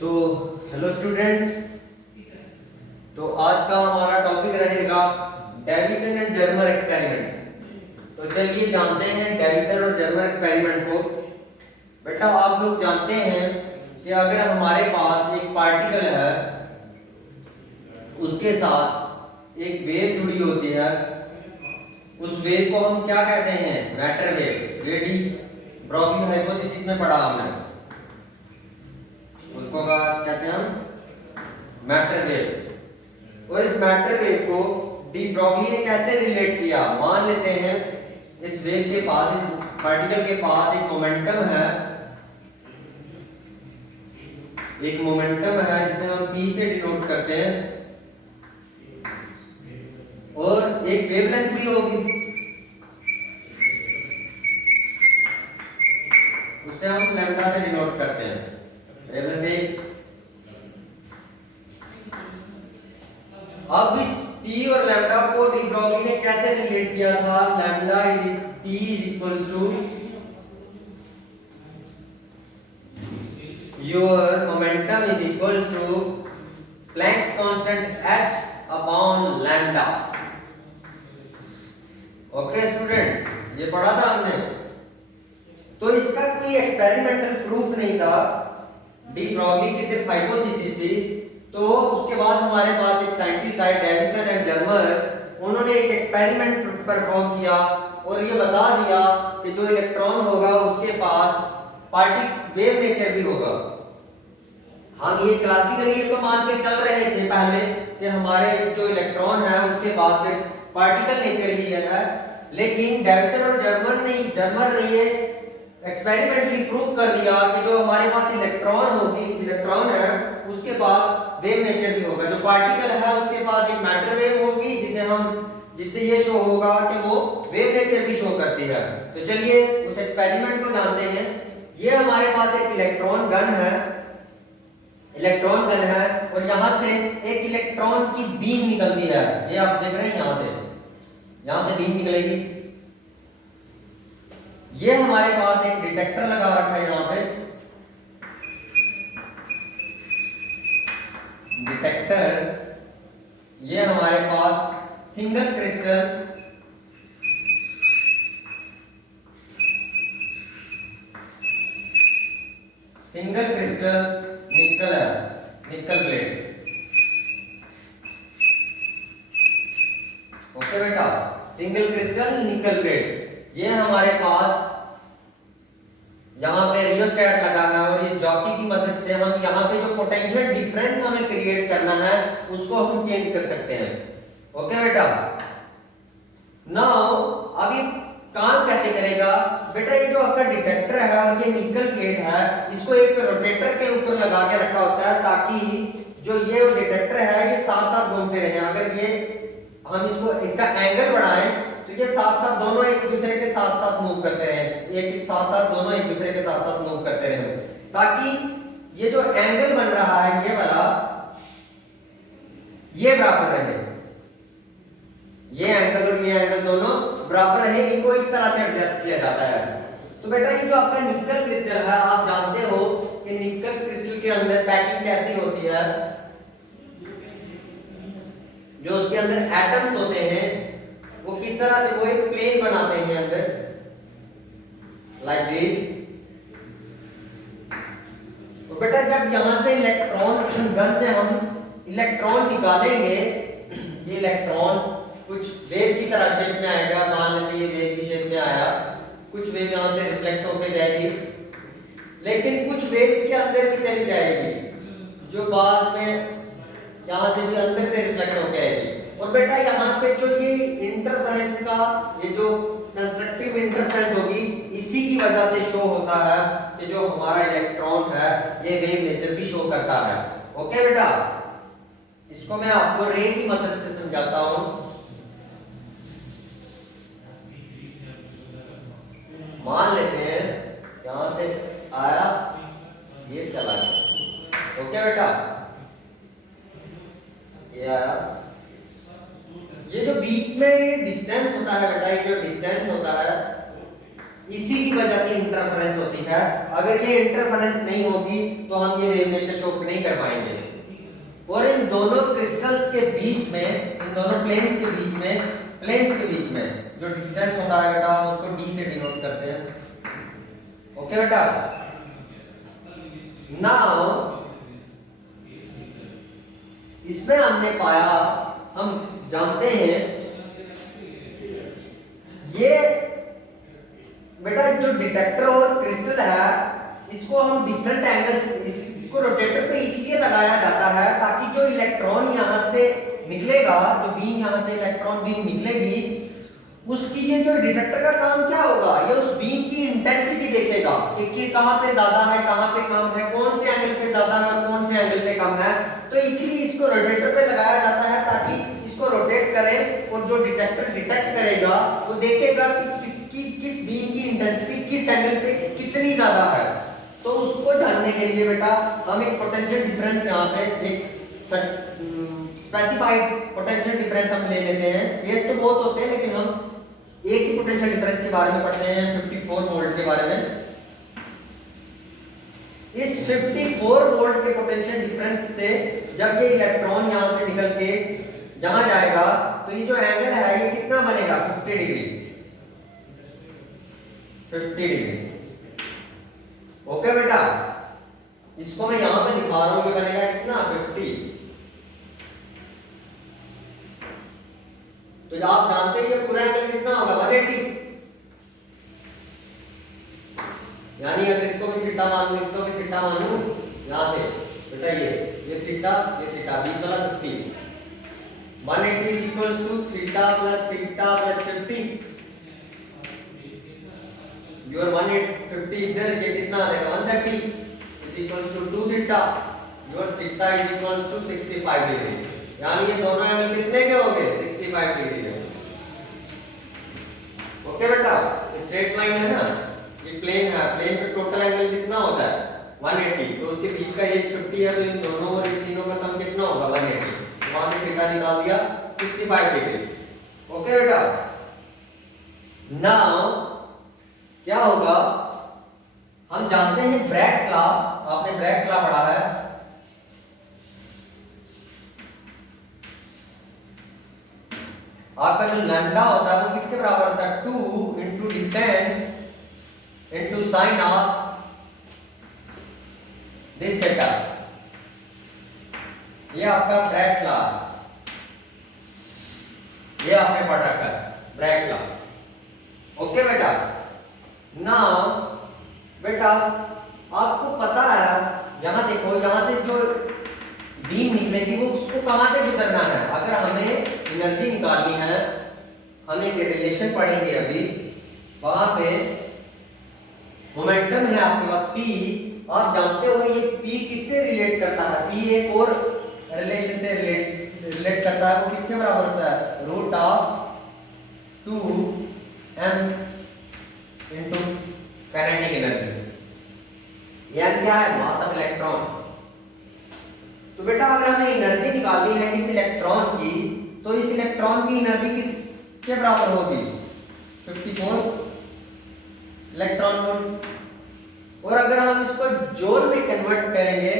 So hello students. तो आज का हमारा टॉपिक रहेगा डेविसन एंड जर्मर एक्सपेरिमेंट। तो चलिए जानते हैं डेविसन और जर्मर एक्सपेरिमेंट को। बेटा आप लोग जानते हैं कि अगर हमारे पास एक पार्टिकल है, उसके साथ एक वेव जुड़ी होती है, उस वेव को हम क्या कहते हैं? Matter wave. ये डी ब्रोगली हाइपोथेसिस में पढ़ा हमने, उसको कहते हैं हम मैटर वेव। और इस मैटर वेव को डी ब्रोगली ने कैसे रिलेट किया? मान लेते हैं इस वेव के पास, इस पार्टिकल के पास एक मोमेंटम है, जिसे हम p से डिनोट करते हैं, और एक वेवलेंथ भी होगी, उसे हम लैम्डा से डिनोट करते हैं। वेवलेंथ एक। अब इस p और लैम्डा को डी ब्रोगली ने कैसे रिलेट किया था? Lambda t is equals to your momentum is equals to Planck's constant h upon lambda। Okay students, ये पढ़ा था हमने। तो इसका कोई एक्सपेरिमेंटल प्रूफ नहीं था, डी ब्रोगली की सिर्फ हाइपोथेसिस थी। तो उसके बाद हमारे पास एक साइंटिस्ट आए, डेविसन एंड जर्मर। उन्होंने एक एक्सपेरिमेंट परफॉर्म किया और ये बता दिया कि जो इलेक्ट्रॉन होगा उसके पास पार्टिकल वेव नेचर भी होगा। हम ये क्लासिकली ये तो मान के चल रहे थे पहले कि हमारे जो इलेक्ट्रॉन है उसके पास सिर्फ पार्टिकल नेचर ही है, लेकिन डेविसन और जर्मर ने ये एक्सपेरिमेंटली प्रूव कर दिया कि जो हमारे पास इलेक्ट्रॉन है उसके पास वेव नेचर भी होगा। जो पार्टिकल है उसके पास एक मैटर वेव होगी जिससे ये शो होगा कि वो वेव नेचर भी शो करती है। तो चलिए उस एक्सपेरिमेंट को जानते हैं। ये हमारे पास एक इलेक्ट्रॉन गन है और यहां से एक इलेक्ट्रॉन की बीम निकलती है। ये आप देख रहे हैं, यहां से बीम निकलेगी। ये हमारे पास एक डिटेक्टर लगा रखा है यहां पे, डिटेक्टर। ये हमारे पास सिंगल क्रिस्टल निकल प्लेट। ओके बेटा, सिंगल क्रिस्टल निकल प्लेट। ये हमारे पास यहाँ पे रियोस्टेट लगा है और इस जॉकी की मदद से हम यहाँ पे जो पोटेंशियल डिफरेंस हमें क्रिएट करना है उसको हम चेंज कर सकते हैं। ओके बेटा, नाउ अब ये काम कैसे करेगा? बेटा ये जो आपका डिटेक्टर है और ये निकल प्लेट है, इसको एक रोटेटर के ऊपर लगा के रखा होता है ताकि जो ये डिटेक्टर है ये साथ साथ घूमते रहे। अगर ये हम इसका एंगल बढ़ाएं तो ये साथ साथ दोनों एक दूसरे के साथ साथ मूव करते रहे, दोनों एक दूसरे के साथ साथ मूव करते रहे, ताकि ये जो एंगल बन रहा है ये वाला, ये बराबर रहे। ये एंगल और ये एंगल दोनों बराबर रहे, इनको इस तरह से एडजस्ट किया जाता है। तो बेटा ये जो आपका निकल क्रिस्टल है, आप जानते हो कि निकल क्रिस्टल के अंदर पैकिंग कैसी होती है? जो उसके अंदर एटम्स होते हैं वो किस तरह से, वो एक प्लेन बनाते हैं अंदर, लाइक दिस। तो बेटा जब यहां से इलेक्ट्रॉन गन से हम इलेक्ट्रॉन निकालेंगे, ये इलेक्ट्रॉन कुछ वेव की तरह शेप में आएगा। मान लेते हैं ये वेव की शेप में आया, कुछ वेव यहां से रिफ्लेक्ट होकर जाएगी, लेकिन कुछ वेव इसके अंदर भी चली जाएगी जो बाद में यहां से भी अंदर से रिफ्लेक्ट होकर आएगी। और बेटा यहाँ पे जो ये इंटरफेरेंस का, ये जो कंस्ट्रक्टिव इंटरफेरेंस होगी, इसी की वजह से शो होता है कि जो हमारा इलेक्ट्रॉन है ये वेव नेचर भी शो करता है। ओके बेटा, इसको मैं आपको रे की मदद से समझाता हूं। मान लेते हैं यहां से आया, ये चला गया। ओके बेटा, ये आया, ये जो बीच में डिस्टेंस होता है बेटा, ये जो डिस्टेंस होता है इसी की वजह से इंटरफेरेंस होती है। अगर ये इंटरफेरेंस नहीं होगी तो हम ये वेव नेचर शो नहीं कर पाएंगे। और इन दोनों क्रिस्टल्स के बीच में, इन दोनों प्लेन्स के बीच में जो डिस्टेंस होता है बेटा हम उसको d से डिनोट करते हैं। ओके बेटा, नाउ इसमें हमने पाया, हम जानते हैं ये बेटा जो डिटेक्टर और क्रिस्टल है इसको हम डिफरेंट एंगल्स, इसको रोटेटर पे इसलिए लगाया जाता है ताकि जो इलेक्ट्रॉन यहां से निकलेगा, जो बीम यहां से इलेक्ट्रॉन बीम निकलेगी, उसकी ये जो डिटेक्टर का काम क्या होगा, ये उस बीम की इंटेंसिटी देखेगा कि कहां पे ज्यादा है कहां पे कम है, कौन से एंगल पे ज्यादा है कौन से एंगल पे कम है। तो इसीलिए इसको रोटेटर पे लगाया जाता है ताकि इसको रोटेट करे और जो डिटेक्टर डिटेक्ट करेगा वो देखेगा कि किस बीम की इंटेंसिटी किस एंगल पे कितनी ज्यादा है। तो उसको जानने के लिए बेटा हम एक पोटेंशियल डिफरेंस यहाँ पे एक स्पेसिफाइड पोटेंशियल डिफरेंस हम ले लेते हैं। केस तो बहुत होते हैं लेकिन हम एक ही पोटेंशियल डिफरेंस के बारे में पढ़ते हैं, 54 वोल्ट के बारे में। इस 54 वोल्ट के पोटेंशियल डिफरेंस से जब ये इलेक्ट्रॉन यहां से निकल के जहां जाएगा तो ये जो एंगल है ये कितना बनेगा, 50 डिग्री, 50 डिग्री। ओके बेटा, इसको मैं यहां पे दिखा रहा हूं, ये बनेगा कितना, 50। तो आप जानते हैं ये पूरा एंगल कितना होगा, 180। यानी अगर इसको भी थीटा मान लूं, इसको भी थीटा मान लूं, यहां से बेटा ये थीटा बीच वाला 50, 180 is equals to theta plus 50। your 150 इधर ये कितना आ जाएगा, 130 is equals to 2 theta, your theta is equals to 65 degree. यानी ये दोनों एंगल कितने के हो गए, 65 डिग्री के। ओके बेटा, स्ट्रेट लाइन है ना, ये प्लेन है, प्लेन पे टोटल एंगल कितना होता है, 180। तो उसके बीच का ये 50 है तो इन दोनों और इन तीनों का सम कितना होगा, 180। वहां से थीटा निकाल दिया, 65 डिग्री। ओके बेटा, नाउ क्या होगा, हम जानते हैं ब्रैग्स लॉ, आपने ब्रैग्स लॉ पढ़ा है। आपका जो लैम्डा होता है वो किसके बराबर होता है, 2 into distance into sine of this theta. ये आपका ब्रैग्स लॉ, ये आपने पढ़ रखा है ब्रैग्स लॉ। ओके बेटा, नाउ बेटा आपको पता है, यहां देखो, यहां से जो बीम निकलेगी वो उसको कहां से गुजरना है। अगर हमें एनर्जी निकालनी है, हम एक रिलेशन पढ़ेंगे अभी, वहां पे मोमेंटम है आपके पास P, आप जानते हो ये P किससे रिलेट करता है, P एक और रिलेशन से रिलेट करता है, वो किसके बराबर होता है, root of 2m into kinetic energy. यह क्या है, मास ऑफ इलेक्ट्रॉन। तो बेटा अगर हमें एनर्जी निकालनी है इस इलेक्ट्रॉन की, तो इस इलेक्ट्रॉन की एनर्जी किसके बराबर होगी, 54 इलेक्ट्रॉन वोल्ट। और अगर हम इसको जूल में कन्वर्ट करेंगे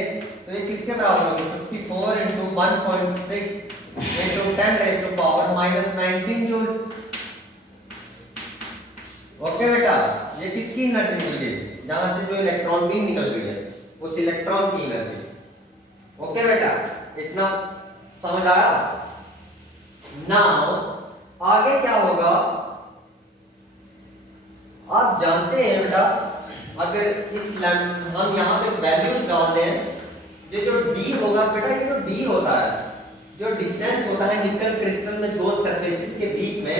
तो ये किसके बराबर होगी, 54 into 1.6 into 10 raise to power -19 joule. Okay बेटा, ये किसकी एनर्जी मिल गई, जहां से जो इलेक्ट्रॉन बीम निकल गई है उस इलेक्ट्रॉन की एनर्जी। ओके बेटा, इतना समझ आया। नाउ आगे क्या होगा, आप जानते हैं बेटा, अगर इस हम यहाँ पे वैल्यूज डाल दें, ये जो d होगा बेटा, ये जो d होता है, जो डिस्टेंस होता है निकल क्रिस्टल में दो सरफेसेस के बीच में,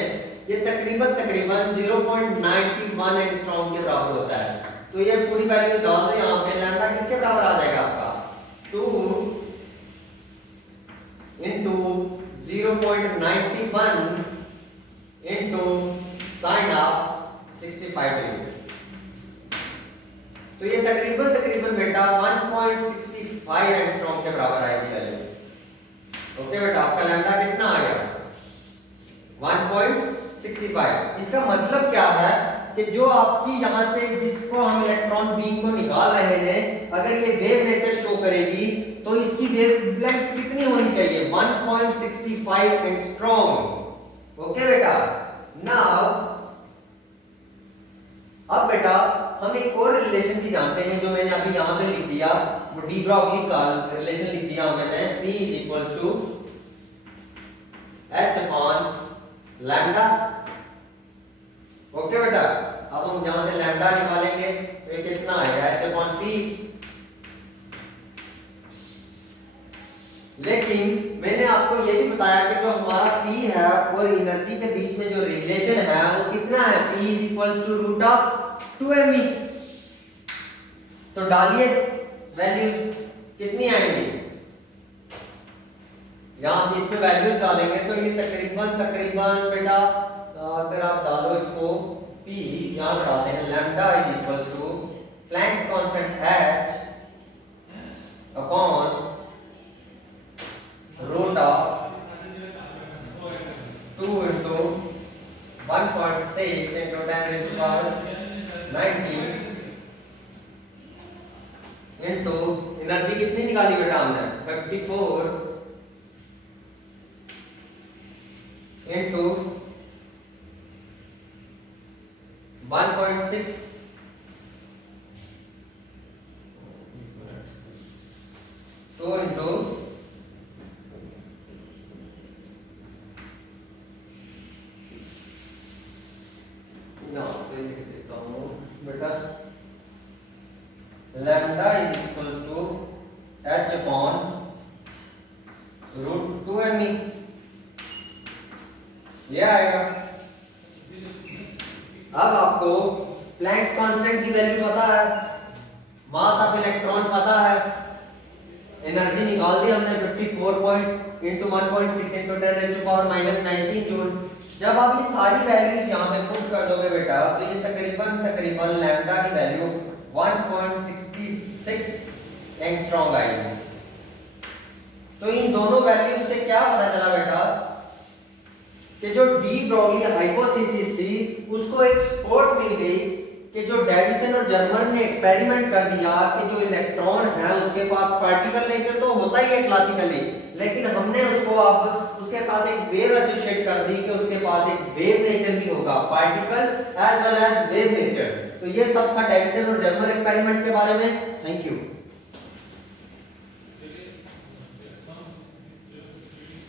ये तकरीबन 0.91 एंगस्ट्रॉम के बराबर होता है। तो ये पूरी वैल्यू डाल दो यहाँ पे, लैम्डा किसके बराबर आ जाएगा आपका, 2 into 0.91 into sine of 65 degree. तो ये तकरीबन बेटा 1.65 एंगस्ट्रॉम के बराबर आएगी वैल्यू। ओके बेटा, आपका लैम्डा कितना आ गया, 1.65। इसका मतलब क्या है कि जो आपकी यहाँ से जिसको हम इलेक्ट्रॉन बीम को निकाल रहे हैं, अगर ये वेव नेचर शो करेगी तो इसकी वेवलेंथ कितनी होनी चाहिए? 1.65 एंगस्ट्रॉम। ओके बेटा, नाउ अब बेटा हम एक और रिलेशन की जानते हैं जो मैंने अभी यहाँ पे लिख दिया, वो डी ब्रॉगली का रिलेशन लिख दिया मैंने, P is equals to H upon lambda. Okay बेटा, अब हम यहां से लैम्डा निकालेंगे तो ये कितना आएगा? H upon P। लेकिन मैंने आपको ये भी बताया कि जो हमारा P है और एनर्जी के बीच में जो रिलेशन है वो कितना है? P is equals to root of 2me। तो डालिए वैल्यू कितनी आएंगी? यहाँ इसमें वैल्यूज डालेंगे तो ये तकरीबन बेटा अगर आप डालो इसको P, यहाँ डालते हैं lambda is equals to Planck's constant H upon root of 2 into 1.6 into 10 raised to power 19 into energy कितनी निकाली बेटा हमने? 54 into 1.6 2 into लिख देता हूँ बेटा, lambda is equals to H upon root 2me, ये आएगा। अब आपको प्लैंक्स कांस्टेंट की वैल्यू पता है, मास ऑफ इलेक्ट्रॉन पता है, एनर्जी निकाल दी हमने 54 point into 1.6 into 10 raise to power -19 joule. जब आप ये सारी वैल्यूज यहाँ पे पुट कर दोगे बेटा तो ये तकरीबन लैम्डा की वैल्यू 1.66 एंगस्ट्रॉम आएगी। तो इन दोनों वैल्यूज से क्या पता चला बेटा कि जो डी ब्रॉगली हाइपोथेसिस थी उसको एक सपोर्ट मिल गई कि जो डेविसन और जर्मर ने एक्सपेरिमेंट कर दिया कि जो इलेक्ट्रॉन है उसके पास पार्टिकल नेचर तो होता ही है क्लासिकली, लेकिन हमने उसको अब उसके साथ एक वेव एसोसिएट कर दी कि उसके पास एक वेव नेचर भी होगा, particle as well as wave nature. तो ये सब था डेविसन और जर्मर एक्सपेरिमेंट के बारे में। Thank you.